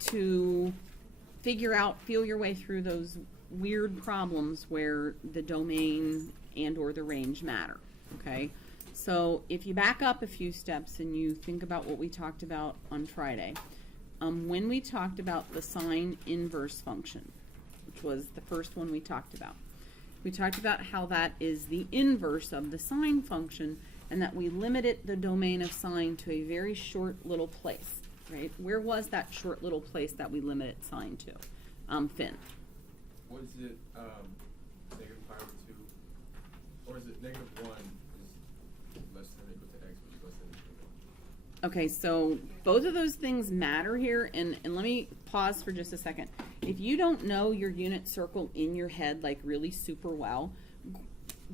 to feel your way through those weird problems where the domain and or the range matter, okay? So if you back up a few steps and you think about what we talked about on Friday, when we talked about the sine inverse function, which was the first one we talked about, we talked about how that is the inverse of the sine function and that we limited the domain of sine to a very short little place, right? Where was that short little place that we limited sine to? Finn. Was it negative pi over 2? Or is it negative 1 is less than or equal to x, which is less than or equal to 1? Okay, so both of those things matter here, and let me pause for just a second. If you don't know your unit circle in your head like really super well,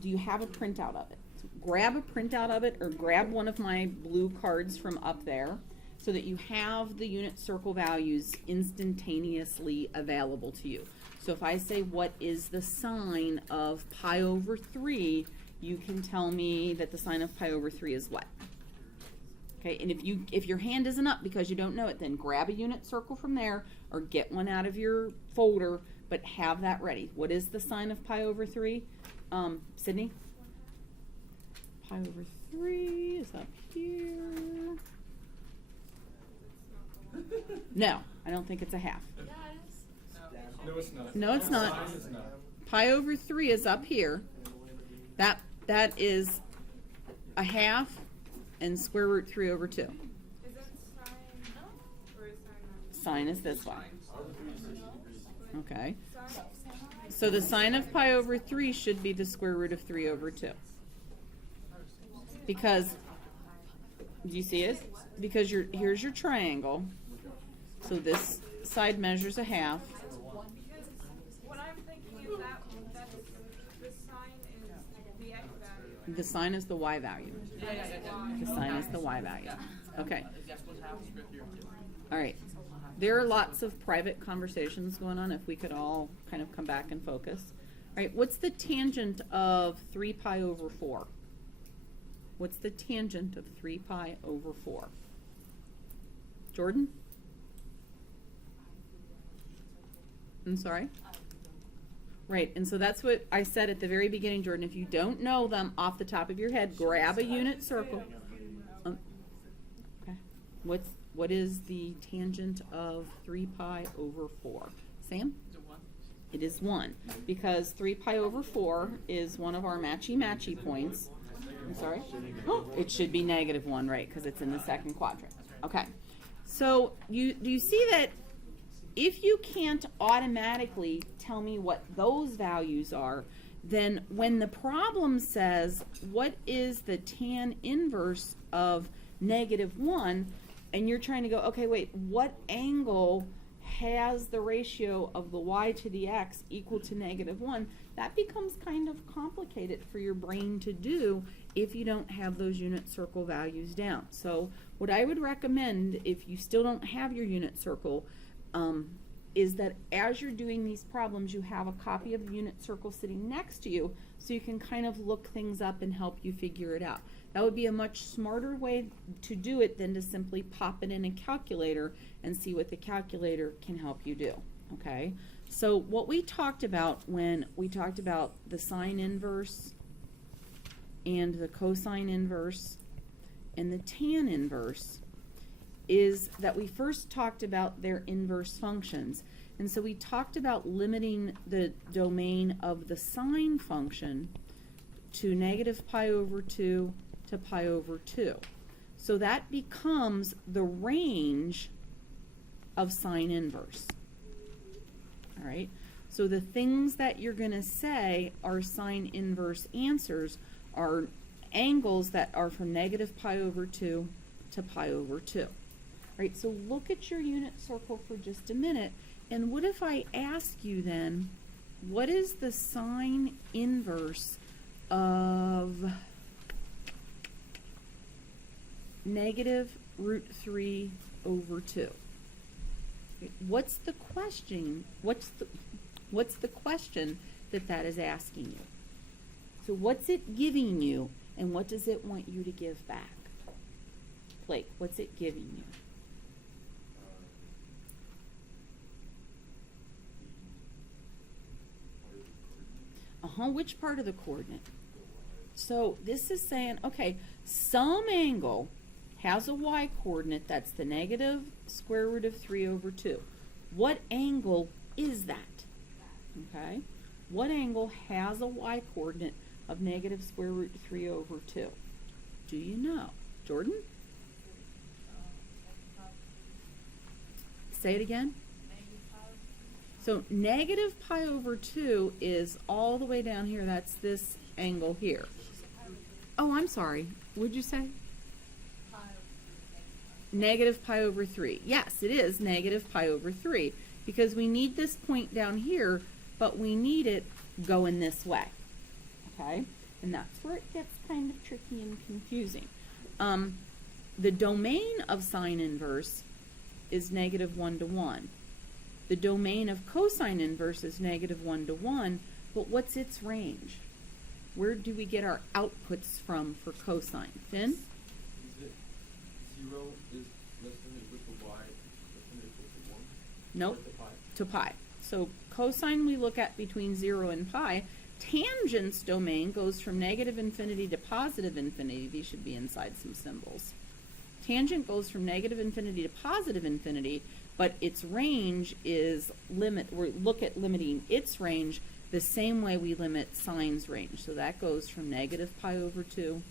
do you have a printout of it? Grab a printout of it or grab one of my blue cards from up there so that you have the unit circle values instantaneously available to you. So if I say what is the sine of pi over 3, you can tell me that the sine of pi over 3 is what? Okay, and if your hand isn't up because you don't know it, then grab a unit circle from there or get one out of your folder, but have that ready. What is the sine of pi over 3? Sydney? Pi over 3 is up here. No, I don't think it's a half. No, it's not. No, it's not. Sine is not. Pi over 3 is up here. That is a half and square root 3 over 2. Is that sine or is sine? Sine is this one. Okay. So the sine of pi over 3 should be the square root of 3 over 2. Because, do you see it? Because here's your triangle. So this side measures a half. Because what I'm thinking is that the sine is the x value. The sine is the y value. The sine is the y value. Okay. All right. There are lots of private conversations going on. If we could all kind of come back and focus. All right. What's the tangent of 3 pi over 4? What's the tangent of 3 pi over 4? Jordan? I'm sorry? Right, and so that's what I said at the very beginning, Jordan. If you don't know them off the top of your head, grab a unit circle. Okay. What is the tangent of 3 pi over 4? Sam? It is 1, because 3 pi over 4 is one of our matchy-matchy points. I'm sorry? Oh, it should be -1, right, because it's in the second quadrant. Okay. So do you see that if you can't automatically tell me what those values are, then when the problem says what is the tan inverse of -1, and you're trying to go, okay, wait, what angle has the ratio of the y to the x equal to -1, that becomes kind of complicated for your brain to do if you don't have those unit circle values down. So what I would recommend, if you still don't have your unit circle, is that as you're doing these problems, you have a copy of the unit circle sitting next to you so you can kind of look things up and help you figure it out. That would be a much smarter way to do it than to simply pop it in a calculator and see what the calculator can help you do, okay? So what we talked about when we talked about the sine inverse and the cosine inverse and the tan inverse is that we first talked about their inverse functions. And so we talked about limiting the domain of the sine function to -pi over 2 to pi over 2. So that becomes the range of sine inverse. All right? So the things that you're going to say are sine inverse answers are angles that are from -pi over 2 to pi over 2. Right, so look at your unit circle for just a minute, and what if I ask you then, what is the sine inverse of -√3 over 2? What's the question? What's the question that is asking you? So what's it giving you, and what does it want you to give back? Blake, what's it giving you? Which part of the coordinate? So this is saying, okay, some angle has a y coordinate that's the negative square root of 3 over 2. What angle is that? Okay, what angle has a y coordinate of negative square root 3 over 2? Do you know? Jordan? Say it again. So negative pi over 2 is all the way down here. That's this angle here. Oh, I'm sorry. What'd you say? Negative pi over 3. Yes, it is negative pi over 3 because we need this point down here, but we need it going this way. Okay? And that's where it gets kind of tricky and confusing. The domain of sine inverse is negative 1 to 1. The domain of cosine inverse is negative 1 to 1, but what's its range? Where do we get our outputs from for cosine? Finn? Is it 0 is less than or equal to y, less than or equal to 1? Nope. Or to pi? To pi. So cosine we look at between 0 and pi. Tangent's domain goes from negative infinity to positive infinity. These should be inside some symbols. Tangent goes from negative infinity to positive infinity, but its range is we look at limiting its range the same way we limit sine's range. So that goes from negative pi over 2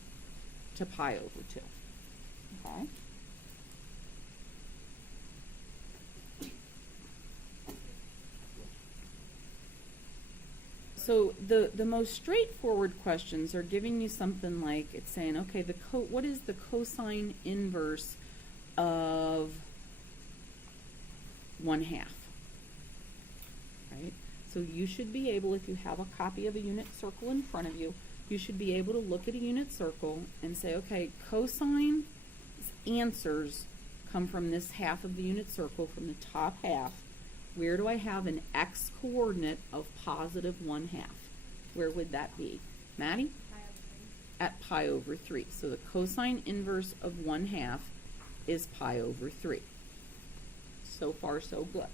to pi over 2. Okay? So the most straightforward questions are giving you something like, it's saying, okay, what is the cosine inverse of 1/2? Right? So you should be able, if you have a copy of a unit circle in front of you, you should be able to look at a unit circle and say, okay, cosine answers come from this half of the unit circle, from the top half. Where do I have an x coordinate of positive 1/2? Where would that be? Maddie? At pi over 3. So the cosine inverse of 1/2 is pi over 3. So far, so good.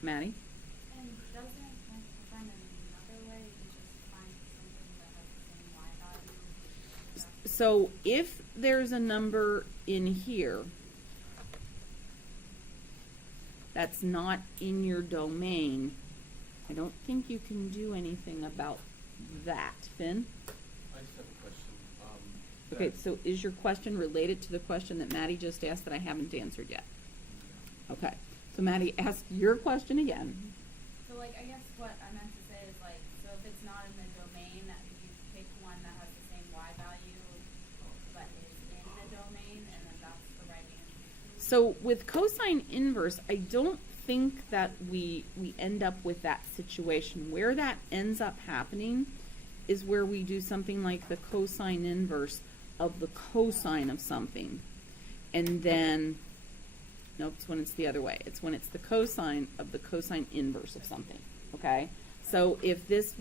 Maddie? And doesn't it find another way? You just find something that has the same y value? So if there's a number in here that's not in your domain, I don't think you can do anything about that. Finn? I just have a question. Okay, that- so is your question related to the question that Maddie just asked that I haven't answered yet? Okay, so Maddie, ask your question again. So like, I guess what I meant to say is like, so if it's not in the domain, that if you pick one that has the same y value, but is in the domain, and then that's the right answer. So with cosine inverse, I don't think that we end up with that situation. Where that ends up happening is where we do something like the cosine inverse of the cosine of something. And then, nope, it's when it's the other way. It's when it's the cosine of the cosine inverse of something, okay? So if this,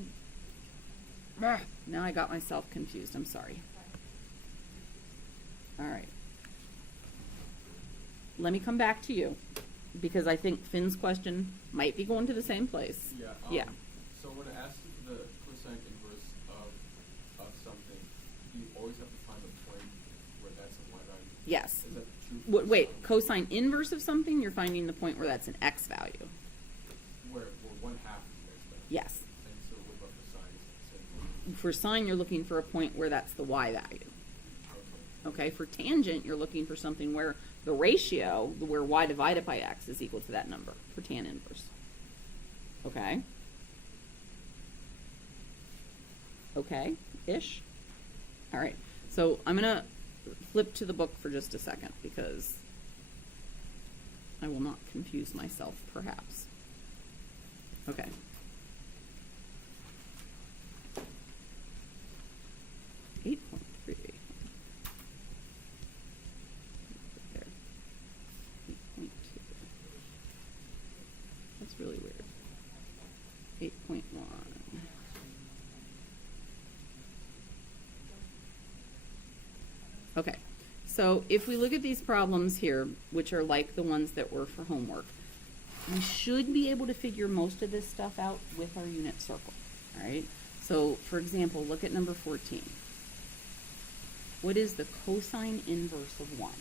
now I got myself confused, I'm sorry. All right. Let me come back to you, because I think Finn's question might be going to the same place. Yeah. Yeah. So when I ask you for the cosine inverse of something, you always have to find a point where that's a y value. Yes. Is that true? for Wait, some? cosine inverse of something, you're finding the point where that's an x value. Where 1/2 is the next value. Yes. And so what about the sine? Is it the same? For sine, you're looking for a point where that's the y value. Okay. Okay, for tangent, you're looking for something where the ratio, where y divided by x is equal to that number for tan inverse. Okay? Okay-ish? All right, so I'm going to flip to the book for just a second because I will not confuse myself, perhaps. Okay. There. 8.2. That's really weird. 8.1. Okay, so if we look at these problems here, which are like the ones that were for homework, we should be able to figure most of this stuff out with our unit circle, all right? So, for example, look at number 14. What is the cosine inverse of 1?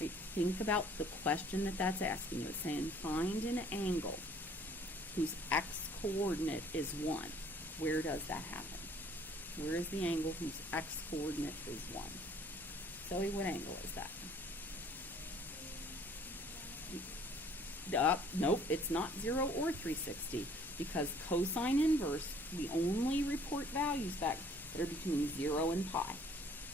Right? Think about the question that that's asking you. It's saying find an angle whose x-coordinate is 1. Where does that happen? Where is the angle whose x-coordinate is 1? Zoe, what angle is that? Nope, it's not 0 or 360, because cosine inverse, we only report values back that are between 0 and pi.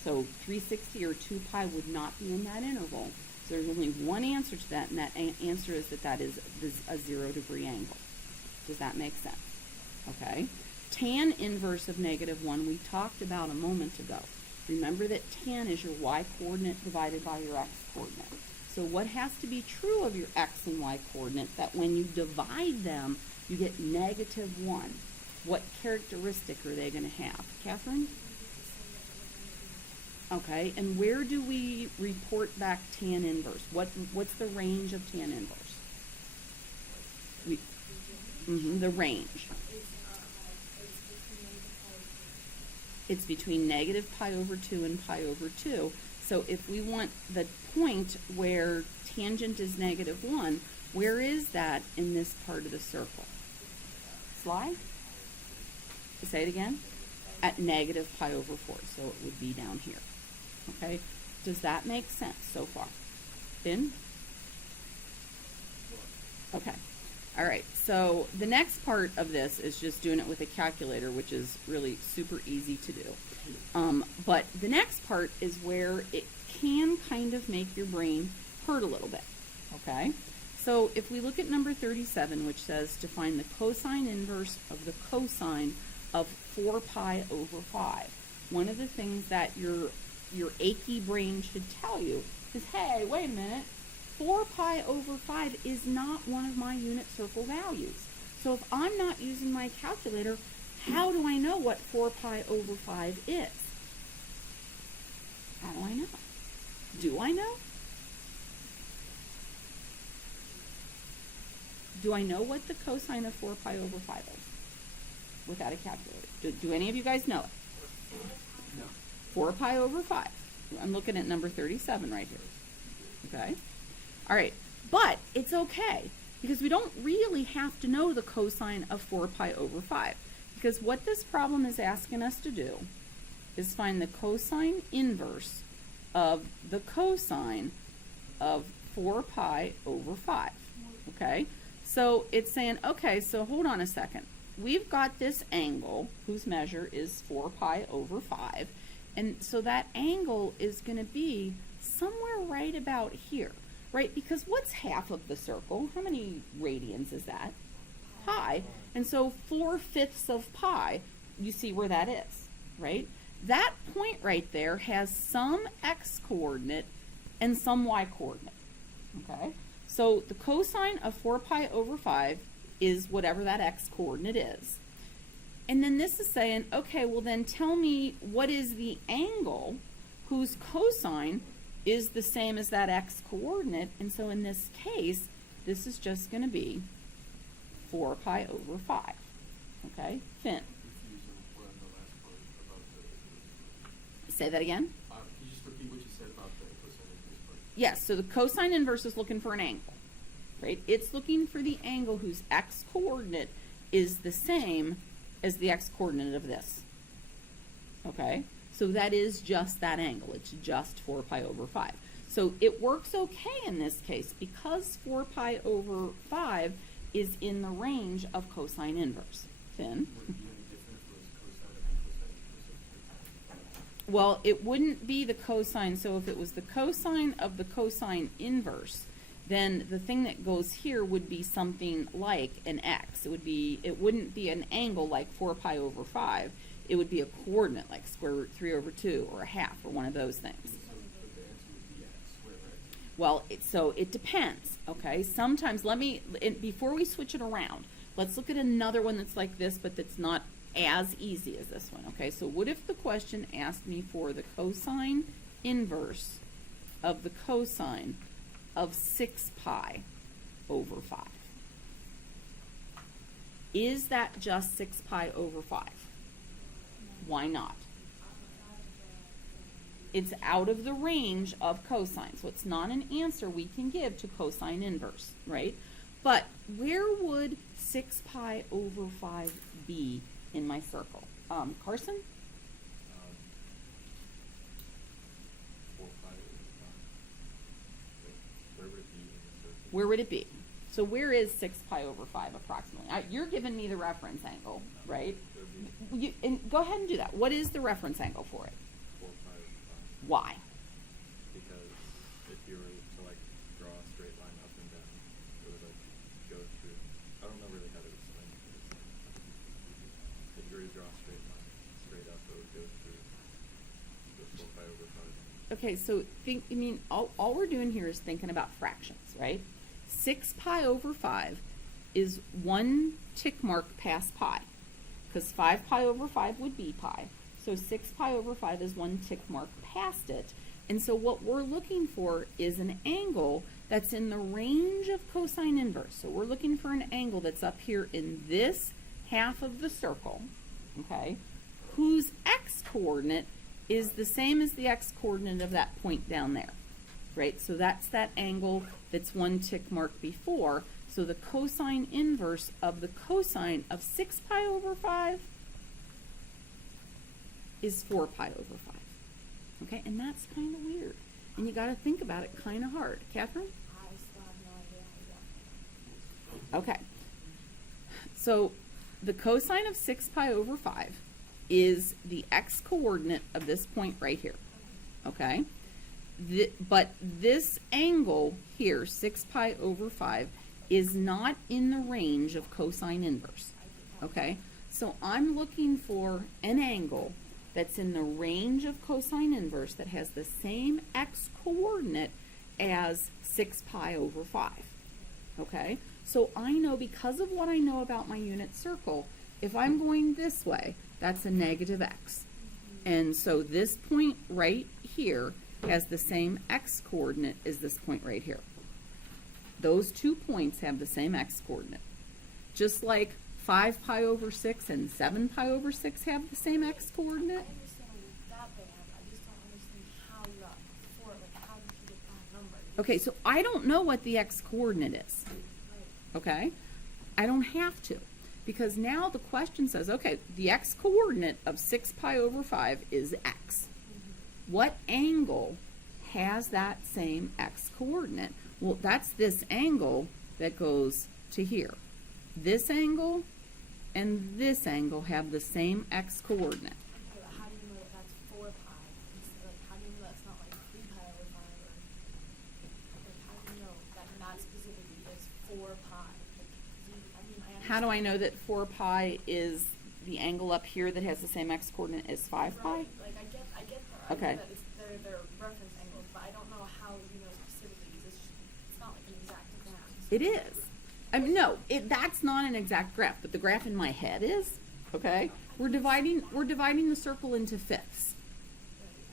So 360 or 2 pi would not be in that interval. So there's only one answer to that, and that answer is that is a 0 degree angle. Does that make sense? Okay. Tan inverse of -1 we talked about a moment ago. Remember that tan is your y-coordinate divided by your x-coordinate. So what has to be true of your x and y coordinate? That when you divide them, you get -1. What characteristic are they going to have? Catherine? Okay, and where do we report back tan inverse? What's the range of tan inverse? The range. It's between -pi/2 and pi/2. So if we want the point where tangent is -1, where is that in this part of the circle? Slide? Say it again. At -pi/4. So it would be down here. Okay? Does that make sense so far? Finn? Okay. All right. So the next part of this is just doing it with a calculator, which is really super easy to do. But the next part is where it can kind of make your brain hurt a little bit. Okay? So if we look at number 37, which says to find the cosine inverse of the cosine of 4 pi over 5, one of the things that your achy brain should tell you is, hey, wait a minute, 4 pi over 5 is not one of my unit circle values. So if I'm not using my calculator, how do I know what 4 pi over 5 is? How do I know? Do I know? Do I know what the cosine of 4 pi over 5 is without a calculator? Do any of you guys know it? No. 4 pi over 5. I'm looking at number 37 right here. Okay? All right. But it's okay, because we don't really have to know the cosine of 4 pi over 5. Because what this problem is asking us to do is find the cosine inverse of the cosine of 4 pi over 5. Okay? So it's saying, okay, so hold on a second. We've got this angle whose measure is 4 pi over 5. And so that angle is going to be somewhere right about here, right? Because what's half of the circle? How many radians is that? Pi. And so 4/5 of pi, you see where that is, right? That point right there has some x-coordinate and some y-coordinate, okay? So the cosine of 4 pi over 5 is whatever that x-coordinate is. And then this is saying, okay, well then tell me what is the angle whose cosine is the same as that x-coordinate. And so in this case, this is just going to be 4 pi over 5. Okay? Finn? Say that again? Can you just repeat what you said about the cosine inverse part? Yes, so the cosine inverse is looking for an angle, right? It's looking for the angle whose x-coordinate is the same as the x-coordinate of this. Okay? So that is just that angle. It's just 4 pi over 5. So it works okay in this case because 4 pi over 5 is in the range of cosine inverse. Finn? Would it be any different if it was cosine and cosine? Well, it wouldn't be the cosine. So if it was the cosine of the cosine inverse, then the thing that goes here would be something like an x. It wouldn't be an angle like 4 pi over 5. It would be a coordinate like square root 3 over 2 or a half or one of those things. So the answer would be x squared, right? Well, so it depends, okay? Sometimes, before we switch it around, let's look at another one that's like this, but that's not as easy as this one, okay? So what if the question asked me for the cosine inverse of the cosine of 6 pi over 5. Is that just 6 pi over 5? Why not? It's out of the range of cosine, so it's not an answer we can give to cosine inverse, right? But where would 6 pi over 5 be in my circle? Carson? 4 pi over 5. Where would it be in the circle? Where would it be? So where is 6 pi over 5 approximately? You're giving me the reference angle, right? And go ahead and do that. What is the reference angle for it? 4 pi over 5. Why? Because if you were to like draw a straight line up and down, it would like go through. I don't know really how to explain it. If you were to draw a straight line straight up, it would go through the 4 pi over 5. Okay, so all we're doing here is thinking about fractions, right? 6 pi over 5 is 1 tick mark past pi, because 5 pi over 5 would be pi. So 6 pi over 5 is 1 tick mark past it. And so what we're looking for is an angle that's in the range of cosine inverse. So we're looking for an angle that's up here in this half of the circle, okay, whose x-coordinate is the same as the x-coordinate of that point down there, right? So that's that angle that's 1 tick mark before. So the cosine inverse of the cosine of 6 pi over 5 is 4 pi over 5. Okay, and that's kind of weird. And you got to think about it kind of hard. Catherine? I still have no idea. Okay. So the cosine of 6 pi over 5 is the x-coordinate of this point right here. Okay? But this angle here, 6 pi over 5, is not in the range of cosine inverse. Okay? So I'm looking for an angle that's in the range of cosine inverse that has the same x-coordinate as 6 pi over 5. Okay? So I know, because of what I know about my unit circle, if I'm going this way, that's a negative x. And so this point right here has the same x-coordinate as this point right here. Those 2 points have the same x-coordinate. Just like 5 pi over 6 and 7 pi over 6 have the same x-coordinate. I understand that they have. I just don't understand how you got 4. Like, how did you get that number? Okay, so I don't know what the x-coordinate is. Right. Okay? I don't have to. Because now the question says, okay, the x-coordinate of 6 pi over 5 is x. What angle has that same x-coordinate? Well, that's this angle that goes to here. This angle and this angle have the same x-coordinate. Okay, but how do you know that that's 4 pi? Like, how do you know that's not like 3 pi over 5? Or, like, how do you know that not specifically is 4 pi? Like, How do I know that 4 pi is the angle up here that has the same x-coordinate as 5 pi? Right, like, I get the Okay. idea that they're reference angles, but I don't know how you know specifically, because it's not like an exact graph. It is. I mean, no, that's not an exact graph, but the graph in my head is. Okay? We're dividing the circle into fifths.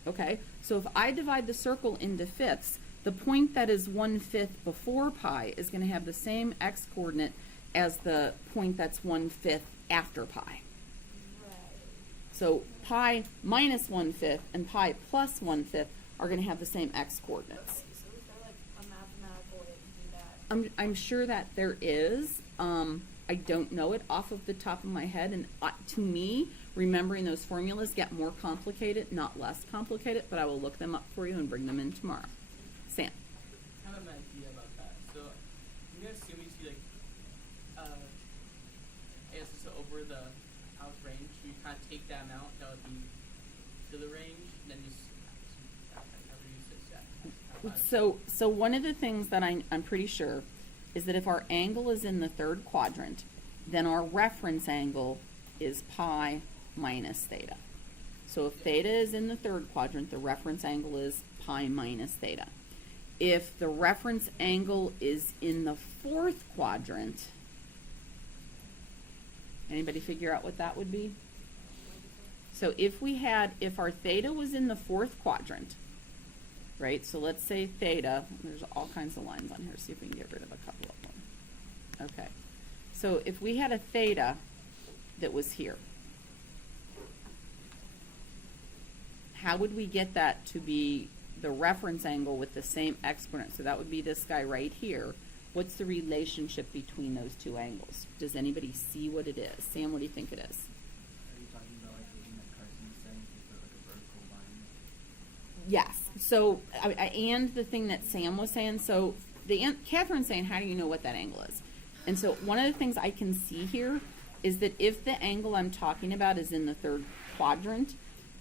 Okay? So if I divide the circle into fifths, the point that is 1/5 before pi is going to have the same x-coordinate as the point that's 1/5 after pi. Right. So pi minus 1/5 and pi plus 1/5 are going to have the same x-coordinates. Okay, so is there like a mathematical way to do that? I'm sure that there is. I don't know it off of the top of my head, and to me, remembering those formulas get more complicated, not less complicated, but I will look them up for you and bring them in tomorrow. Sam? I have an idea about that. So, I'm gonna assume you see like, I guess it's over the house range. You kind of take that amount that would be to the range, and then just So one of the things that I'm pretty sure is that if our angle is in the third quadrant, then our reference angle is pi minus theta. So if theta is in the third quadrant, the reference angle is pi minus theta. If the reference angle is in the fourth quadrant, anybody figure out what that would be? So if our theta was in the fourth quadrant, right? So let's say theta, there's all kinds of lines on here, see if we can get rid of a couple of them. Okay, so if we had a theta that was here, how would we get that to be the reference angle with the same exponent? So that would be this guy right here. What's the relationship between those two angles? Does anybody see what it is? Sam, what do you think it is? Are you talking about like the thing that Carson was saying, if you put like a vertical line? Yes. So, and the thing that Sam was saying, so Catherine's saying, how do you know what that angle is? And so one of the things I can see here is that if the angle I'm talking about is in the third quadrant,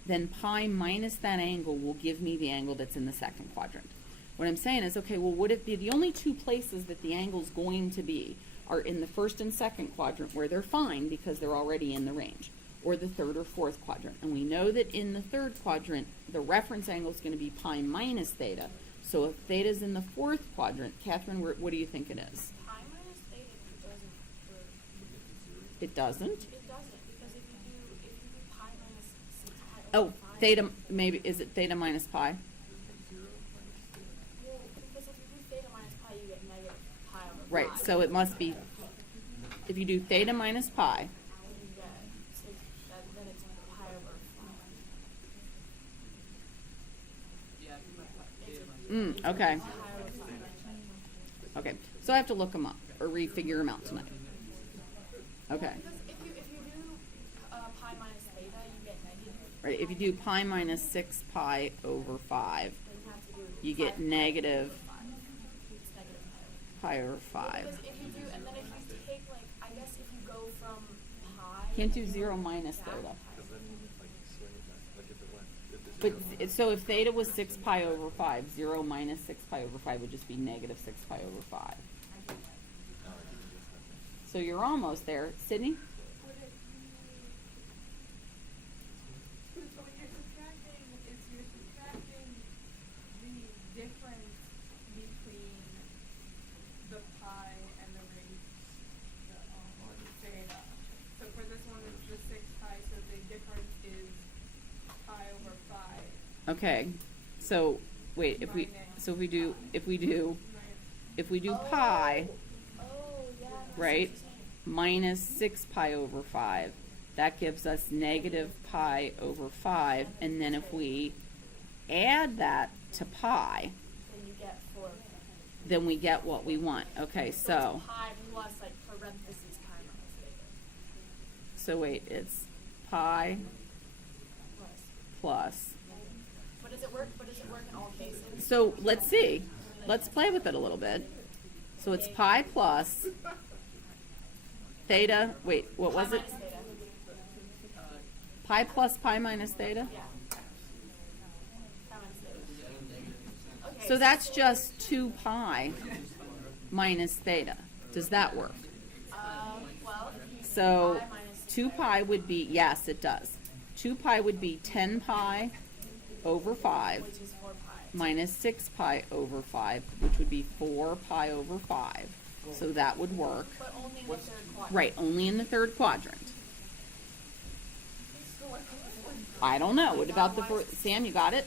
then pi minus that angle will give me the angle that's in the second quadrant. What I'm saying is, okay, well, would it be the only two places that the angle's going to be are in the first and second quadrant where they're fine because they're already in the range, or the third or fourth quadrant? And we know that in the third quadrant, the reference angle is going to be pi minus theta. So if theta's in the fourth quadrant, Catherine, what do you think it is? Pi minus theta doesn't work. It doesn't? It doesn't, because if you do pi minus 6 pi over Oh, 5. theta, maybe, is it theta minus pi? Well, because if you do theta minus pi, you get negative pi over 5. Right, so it must be, if you do theta minus pi, You get 6, then it's pi over 5. Yeah, It's okay. pi over 5. Okay, so I have to look them up, or refigure them out tonight. Okay, Because if you do pi minus theta, you get negative. right, if you do pi minus 6 pi over 5, Then you have to do you get 5 negative over 5. It's negative pi over 5. Because if you do, and then if you take like, I guess if you go from pi. Can't do 0 minus down theta. pi. Because then, like, swing it back, like if it went, if the But, zero went- so if theta was 6 pi over 5, 0 minus 6 pi over 5 would just be negative 6 pi over 5. Oh, I didn't guess that. So you're almost there. Sydney? Would it be, so when you're subtracting, you're subtracting the difference between the pi and the rate, the theta. So for this one, it's the 6 pi, so the difference is pi over 5. Okay, so, wait, if we do Minus pi Oh, yeah. I see what Right. you're saying. minus 6 pi over 5, that gives us negative pi over 5, and then if we add that to pi, Then you get 4. then we get what we want. Okay, so, It's pi plus like parentheses pi minus theta. so wait, it's pi Plus. plus. But does it work? But does it work in all cases? So let's see. Let's play with it a little bit. So it's pi plus theta. Wait, what Pi was it? minus theta. Pi plus pi minus theta? Yeah. Pi minus theta. Okay. So that's just 2 pi minus theta. Does that work? Well, if you So pi minus 2 pi would be, yes, it does. 2 pi would be 10 pi over 5 which is 4 pi. minus 6 pi over 5, which would be 4 pi over 5. So that would work. But only in the third quadrant. Right, only in the third quadrant. I don't know. What about the fourth? Sam, you got it?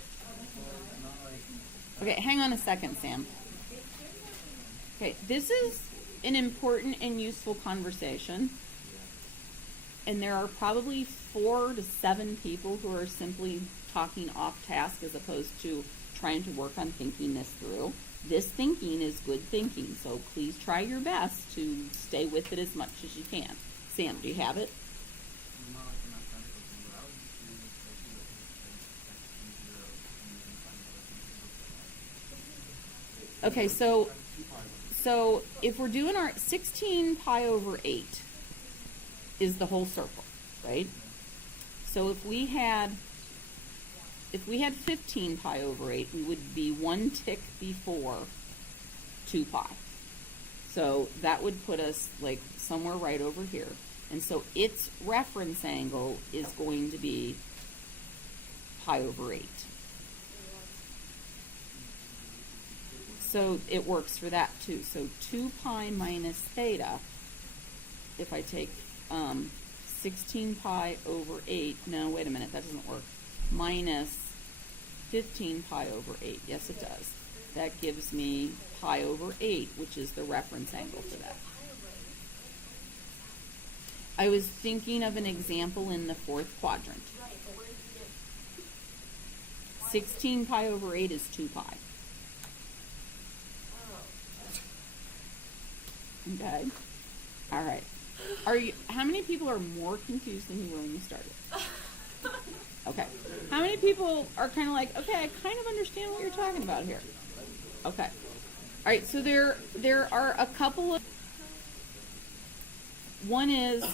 Okay, hang on a second, Sam. Okay, this is an important and useful conversation. And there are probably 4 to 7 people who are simply talking off task as opposed to trying to work on thinking this through. This thinking is good thinking, so please try your best to stay with it as much as you can. Sam, do you have it? Not like a mathematical thing, but I would just do especially with x and 0 and you can find what Okay, so if we're doing our 16 pi over 8 is the whole circle, right? So if we had 15 pi over 8, we would be 1 tick before 2 pi. So that would put us like somewhere right over here. And so its reference angle is going to be pi over 8. So it works for that too. So 2 pi minus theta, if I take 16 pi over 8, no, wait a minute, that doesn't work, minus 15 pi over 8. Yes, it does. That gives me pi over 8, which is the reference angle for that. I was thinking of an example in the fourth quadrant. Right, but where did you get? 16 pi over 8 is 2 pi. Oh. Okay? All right. How many people are more confused than you were when you started? Okay. How many people are kind of like, okay, I kind of understand what you're talking about here? Okay. All right, so there are a couple of, one is